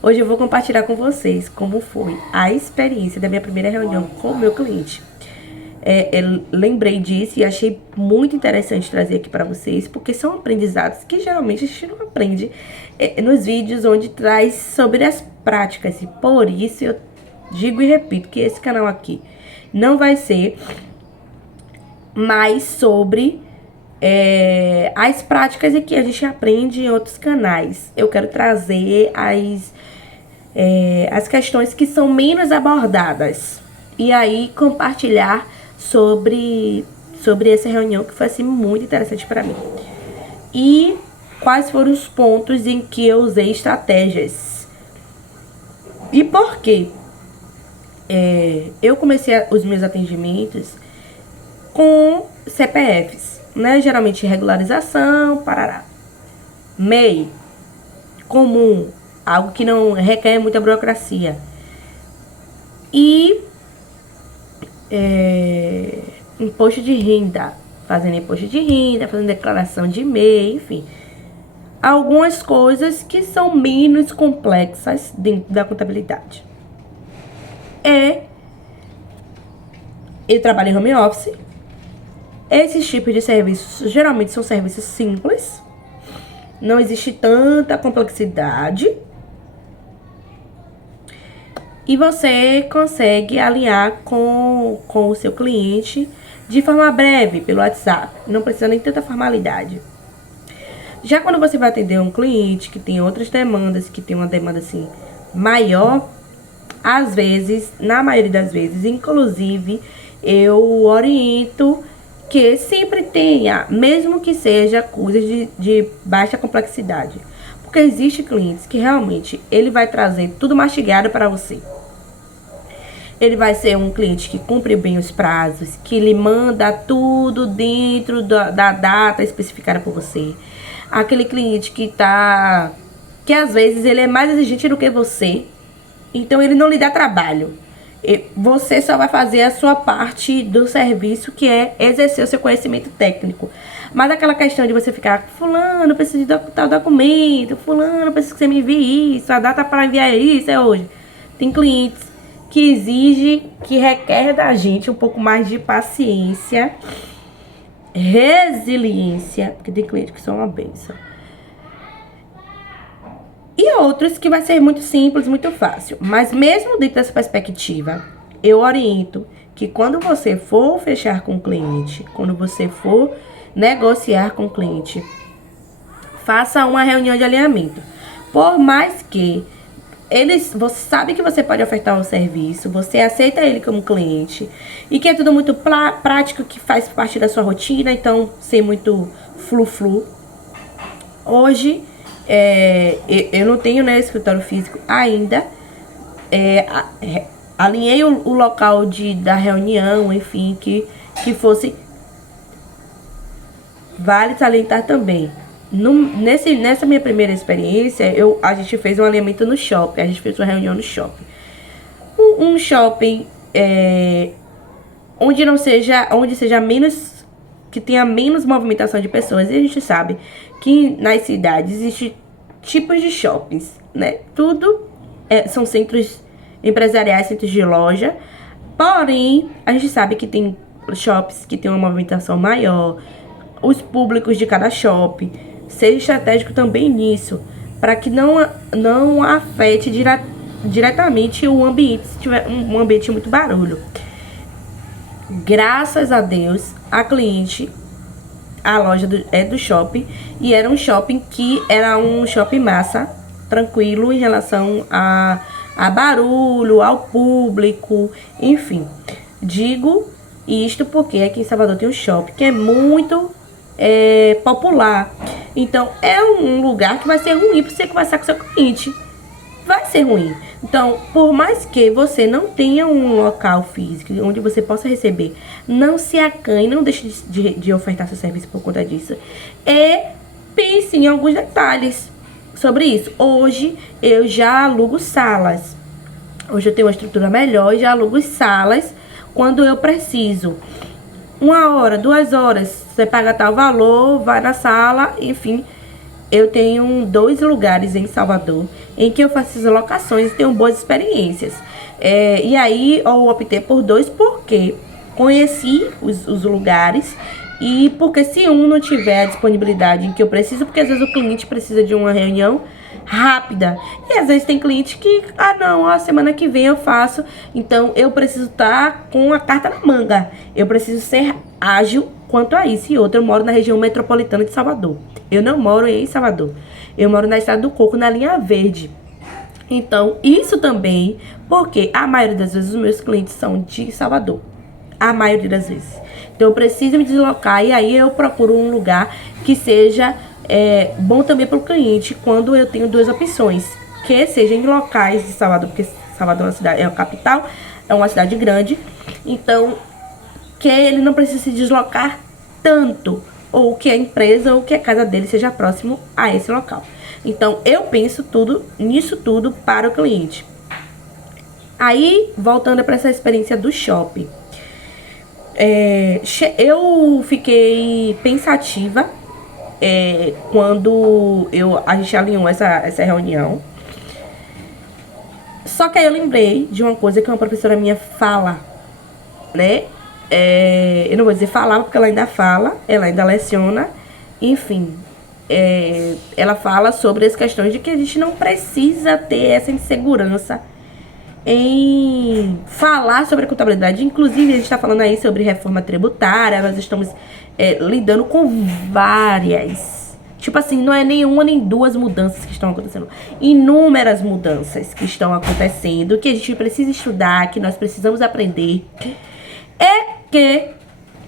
Hoje eu vou compartilhar com vocês como foi a experiência da minha primeira reunião com o meu cliente. Eu lembrei disso e achei muito interessante trazer aqui para vocês, porque são aprendizados que geralmente a gente não aprende nos vídeos onde traz sobre as práticas. E por isso eu digo e repito que esse canal aqui não vai ser mais sobre as práticas que a gente aprende em outros canais. Eu quero trazer as questões que são menos abordadas. E aí compartilhar sobre essa reunião que foi assim muito interessante para mim. E quais foram os pontos em que eu usei estratégias. E por quê? Eu comecei os meus atendimentos com CPFs, né? Geralmente regularização, parará. MEI, comum, algo que não requer muita burocracia. E imposto de renda, fazendo imposto de renda, fazendo declaração de MEI, enfim. Algumas coisas que são menos complexas dentro da contabilidade. Eu trabalho em home office. Esses tipos de serviços geralmente são serviços simples. Não existe tanta complexidade. E você consegue alinhar com o seu cliente de forma breve, pelo WhatsApp. Não precisa nem tanta formalidade. Já quando você vai atender um cliente que tem outras demandas, que tem uma demanda assim maior, às vezes, na maioria das vezes, inclusive, eu oriento que sempre tenha, mesmo que seja coisas de baixa complexidade. Porque existe clientes que realmente ele vai trazer tudo mastigado para você. Ele vai ser um cliente que cumpre bem os prazos, que lhe manda tudo dentro da data especificada por você. Aquele cliente que às vezes ele é mais exigente do que você, então ele não lhe dá trabalho. Você só vai fazer a sua parte do serviço, que é exercer o seu conhecimento técnico. Mas aquela questão de você ficar, fulano, preciso de tal documento, fulano, preciso que você me envie isso, a data para enviar isso é hoje. Tem clientes que exigem, que requer da gente um pouco mais de paciência, resiliência, porque tem clientes que são uma benção. E outros que vai ser muito simples, muito fácil. Mas mesmo dentro dessa perspectiva, eu oriento que quando você for fechar com o cliente, quando você for negociar com o cliente, faça uma reunião de alinhamento. Por mais que você sabe que você pode ofertar um serviço, você aceita ele como cliente, e que é tudo muito prático, que faz parte da sua rotina, então sem muito flu-flu. Hoje, eu não tenho, né, escritório físico ainda. Alinhei o local da reunião, enfim, que fosse. Vale salientar também. Nessa minha primeira experiência, a gente fez um alinhamento no shopping. A gente fez uma reunião no shopping. Um shopping onde seja menos, que tenha menos movimentação de pessoas. E a gente sabe que nas cidades existem tipos de shoppings, né? Tudo são centros empresariais, centros de loja. Porém, a gente sabe que tem shoppings que tem uma movimentação maior. Os públicos de cada shopping. Seja estratégico também nisso, para que não afete diretamente o ambiente, se tiver um ambiente muito barulho. Graças a Deus, a loja do shopping, e era um shopping que era um shopping massa, tranquilo em relação a barulho, ao público, enfim. Digo isto porque aqui em Salvador tem um shopping que é muito popular. Então, é um lugar que vai ser ruim para você conversar com seu cliente. Vai ser ruim. Então, por mais que você não tenha um local físico onde você possa receber, não se acanhe, não deixe de ofertar seu serviço por conta disso. E pense em alguns detalhes sobre isso. Hoje, eu já alugo salas. Hoje eu tenho uma estrutura melhor e já alugo salas quando eu preciso. 1 hora, 2 horas, você paga tal valor, vai na sala, enfim. eu tenho 2 lugares em Salvador em que eu faço essas locações e tenho boas experiências. E aí eu optei por 2 porque conheci os lugares e porque se um não tiver a disponibilidade em que eu preciso, porque às vezes o cliente precisa de uma reunião rápida. E às vezes tem cliente que, não, a semana que vem eu faço. Então eu preciso estar com a carta na manga. Eu preciso ser ágil quanto a isso. E outra, eu moro na região metropolitana de Salvador. Eu não moro em Salvador. Eu moro na Estrada do Coco, na linha verde. Então, isso também, porque a maioria das vezes os meus clientes são de Salvador. A maioria das vezes. Então, eu preciso me deslocar e aí eu procuro um lugar que seja bom também para o cliente quando eu tenho 2 opções. Que seja em locais de Salvador, porque Salvador é uma cidade, é a capital, é uma cidade grande. Então, que ele não precisa se deslocar tanto. Ou que a empresa ou que a casa dele seja próximo a esse local. Então, eu penso nisso tudo para o cliente. Aí, voltando para essa experiência do shopping. Eu fiquei pensativa quando a gente alinhou essa reunião. Só que aí eu lembrei de uma coisa que uma professora minha fala, né? Eu não vou dizer falava, porque ela ainda fala, ela ainda leciona, enfim. Ela fala sobre as questões de que a gente não precisa ter essa insegurança em falar sobre a contabilidade. Inclusive, a gente está falando aí sobre reforma tributária, nós estamos lidando com várias. Tipo assim, não é nenhuma nem 2 mudanças que estão acontecendo. Inúmeras mudanças que estão acontecendo, que a gente precisa estudar, que nós precisamos aprender. Que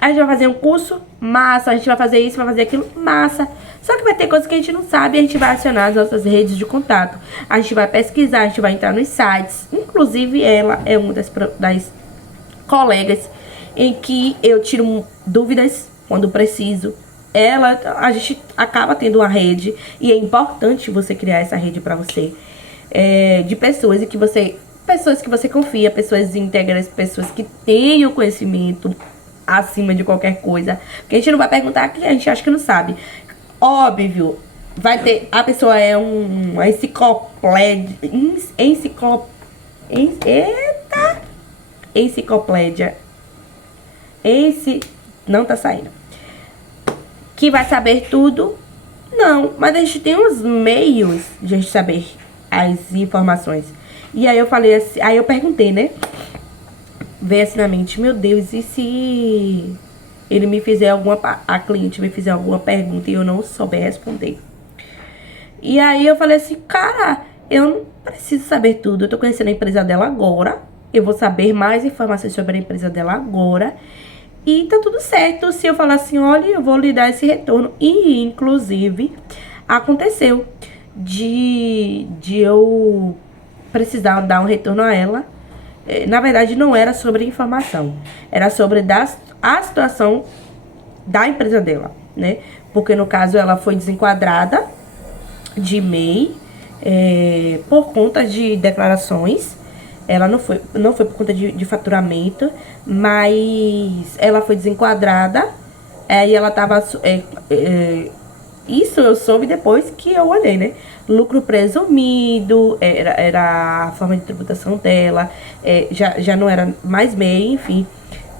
a gente vai fazer um curso, massa, a gente vai fazer isso, vai fazer aquilo, massa. Só que vai ter coisas que a gente não sabe e a gente vai acionar as nossas redes de contato. A gente vai pesquisar, a gente vai entrar nos sites. Inclusive, ela é uma das colegas em que eu tiro dúvidas quando preciso. A gente acaba tendo uma rede e é importante você criar essa rede para você. De pessoas que você confia, pessoas íntegras, pessoas que tenham conhecimento acima de qualquer coisa. Porque a gente não vai perguntar que a gente acha que não sabe. Óbvio, vai ter. A pessoa é uma enciclopédia. Enciclopédia. Não tá saindo. Que vai saber tudo? Não, mas a gente tem uns meios de a gente saber as informações. E aí eu falei assim, aí eu perguntei, né? Veio assim na mente, meu Deus, e se ele me fizer a cliente me fizer alguma pergunta e eu não souber responder? E aí eu falei assim, cara, eu não preciso saber tudo, eu tô conhecendo a empresa dela agora, eu vou saber mais informações sobre a empresa dela agora, e tá tudo certo se eu falar assim, olha, eu vou lhe dar esse retorno. E, inclusive, aconteceu de eu precisar dar um retorno a ela. Na verdade, não era sobre informação, era sobre a situação da empresa dela, né? Porque, no caso, ela foi desenquadrada de MEI por conta de declarações. Ela não foi por conta de faturamento, mas ela foi desenquadrada. E ela tava... isso eu soube depois que eu olhei, né? Lucro presumido, era a forma de tributação dela, já não era mais MEI, enfim.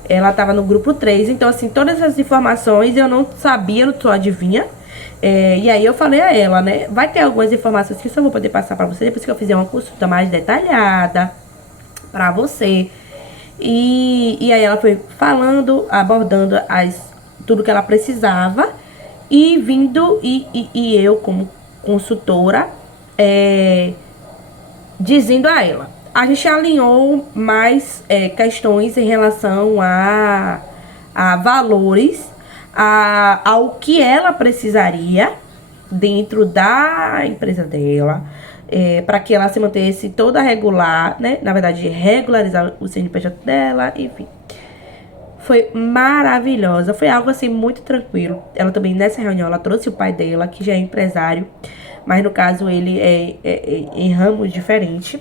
Ela tava no grupo 3, então assim, todas essas informações eu não sabia, não sou adivinha. E aí eu falei a ela, né? Vai ter algumas informações que eu só vou poder passar pra você depois que eu fizer uma consulta mais detalhada pra você. E aí ela foi falando, abordando tudo que ela precisava. E vindo, e eu como consultora, dizendo a ela. A gente alinhou mais questões em relação a valores, ao que ela precisaria dentro da empresa dela, para que ela se mantesse toda regular, né? Na verdade, regularizar o CNPJ dela, enfim. Foi maravilhosa, foi algo assim muito tranquilo. Ela também, nessa reunião, ela trouxe o pai dela, que já é empresário, mas no caso ele é em ramos diferentes.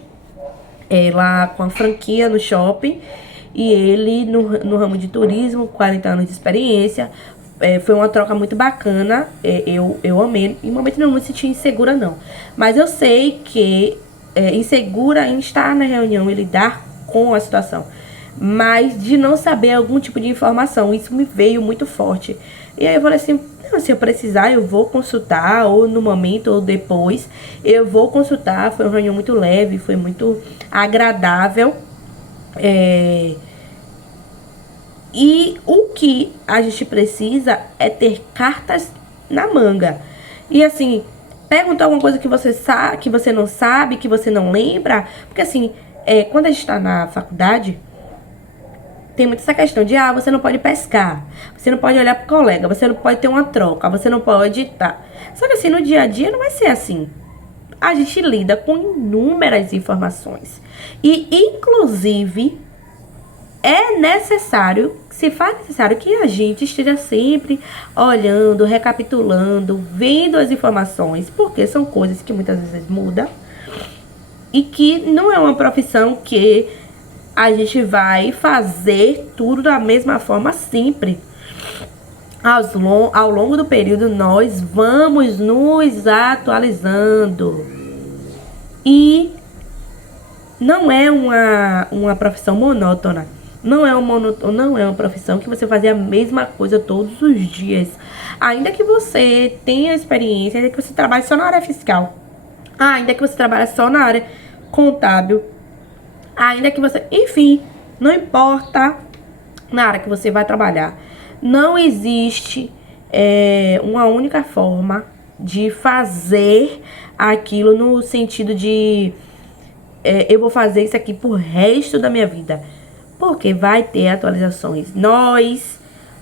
Ela com a franquia no shopping e ele no ramo de turismo, 40 anos de experiência, Foi uma troca muito bacana, eu amei. Em momento nenhum me senti insegura, não. Mas eu sei que insegura em estar na reunião e lidar com a situação. Mas de não saber algum tipo de informação, isso me veio muito forte. E aí eu falei assim, não, se eu precisar eu vou consultar, ou no momento ou depois, eu vou consultar. Foi uma reunião muito leve, foi muito agradável. E o que a gente precisa é ter cartas na manga. E assim, perguntar alguma coisa que você sabe, que você não sabe, que você não lembra. Porque assim, quando a gente tá na faculdade, tem muito essa questão de, você não pode pescar, você não pode olhar pro colega, você não pode ter uma troca, você não pode Só que assim, no dia a dia não vai ser assim. A gente lida com inúmeras informações. E, inclusive, é necessário, se faz necessário que a gente esteja sempre olhando, recapitulando, vendo as informações, porque são coisas que muitas vezes mudam e que não é uma profissão que a gente vai fazer tudo da mesma forma sempre. Ao longo do período, nós vamos nos atualizando. E não é uma profissão monótona. Não é uma profissão que você fazer a mesma coisa todos os dias. Ainda que você tenha experiência, ainda que você trabalhe só na área fiscal, ainda que você trabalhe só na área contábil, ainda que você... Enfim, não importa na área que você vai trabalhar. Não existe uma única forma de fazer aquilo no sentido de... eu vou fazer isso aqui pro resto da minha vida. Porque vai ter atualizações. Nós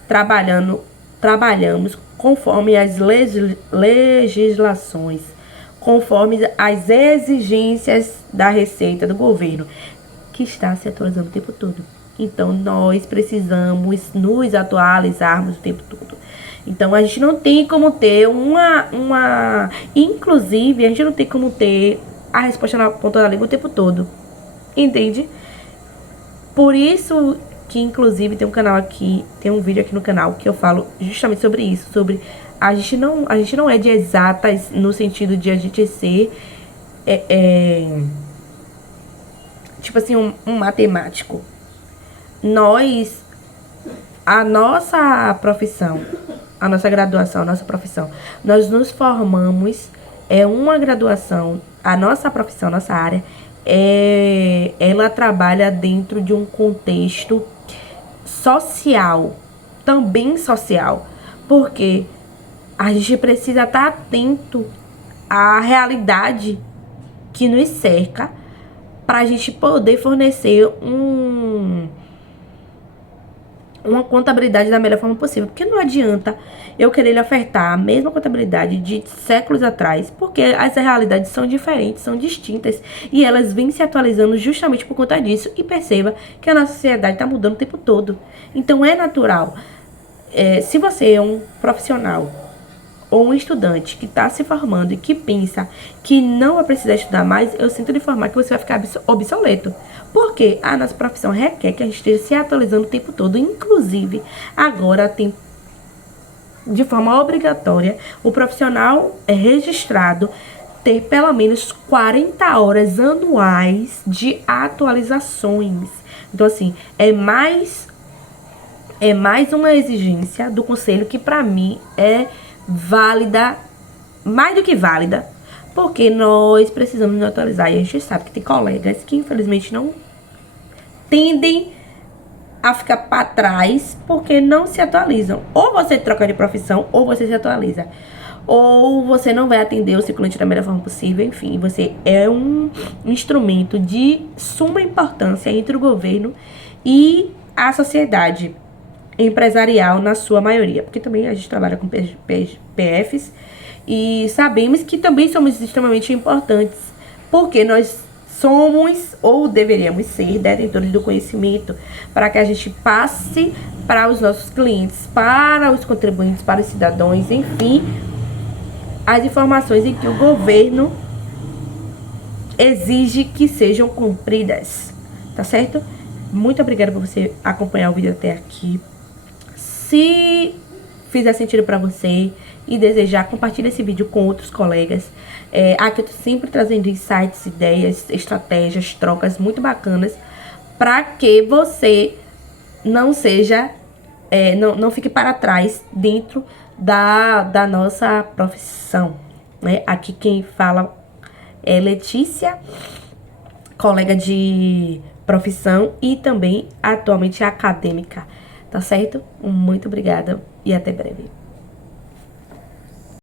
trabalhamos conforme as legislações, conforme as exigências da Receita do governo, que está se atualizando o tempo todo. Então, nós precisamos nos atualizarmos o tempo todo. Então, a gente não tem como ter Inclusive, a gente não tem como ter a resposta na ponta da língua o tempo todo. Entende? Por isso que, inclusive, tem um vídeo aqui no canal que eu falo justamente sobre isso. Sobre a gente não é de exatas no sentido de a gente ser... tipo assim, um matemático. A nossa profissão, a nossa graduação, a nossa profissão, nós nos formamos, uma graduação, a nossa profissão, a nossa área, ela trabalha dentro de um contexto social, também social, porque a gente precisa estar atento à realidade que nos cerca, para a gente poder fornecer uma contabilidade da melhor forma possível. Porque não adianta eu querer lhe ofertar a mesma contabilidade de séculos atrás, porque as realidades são diferentes, são distintas, e elas vêm se atualizando justamente por conta disso. E perceba que a nossa sociedade está mudando o tempo todo. Então é natural. Se você é um profissional ou um estudante que está se formando e que pensa que não vai precisar estudar mais, eu sinto lhe informar que você vai ficar obsoleto. Porque a nossa profissão requer que a gente esteja se atualizando o tempo todo. Inclusive, agora tem, de forma obrigatória, o profissional registrado ter pelo menos 40 horas anuais de atualizações. Então, assim, é mais uma exigência do conselho que, para mim, é válida, mais do que válida, porque nós precisamos nos atualizar. E a gente sabe que tem colegas que, infelizmente, não tendem a ficar para trás porque não se atualizam. Ou você troca de profissão, ou você se atualiza. Ou você não vai atender o seu cliente da melhor forma possível. Enfim, você é um instrumento de suma importância entre o governo e a sociedade empresarial na sua maioria, porque também a gente trabalha com PFs e sabemos que também somos extremamente importantes, porque nós somos ou deveríamos ser detentores do conhecimento para que a gente passe para os nossos clientes, para os contribuintes, para os cidadãos, enfim, as informações em que o governo exige que sejam cumpridas, tá certo? Muito obrigada por você acompanhar o vídeo até aqui. Se fizer sentido pra você e desejar, compartilhe esse vídeo com outros colegas. Aqui eu tô sempre trazendo insights, ideias, estratégias, trocas muito bacanas pra que você não seja, não fique para trás dentro da nossa profissão, né? Aqui quem fala é Letícia, colega de profissão e também atualmente acadêmica, tá certo? Muito obrigada e até breve.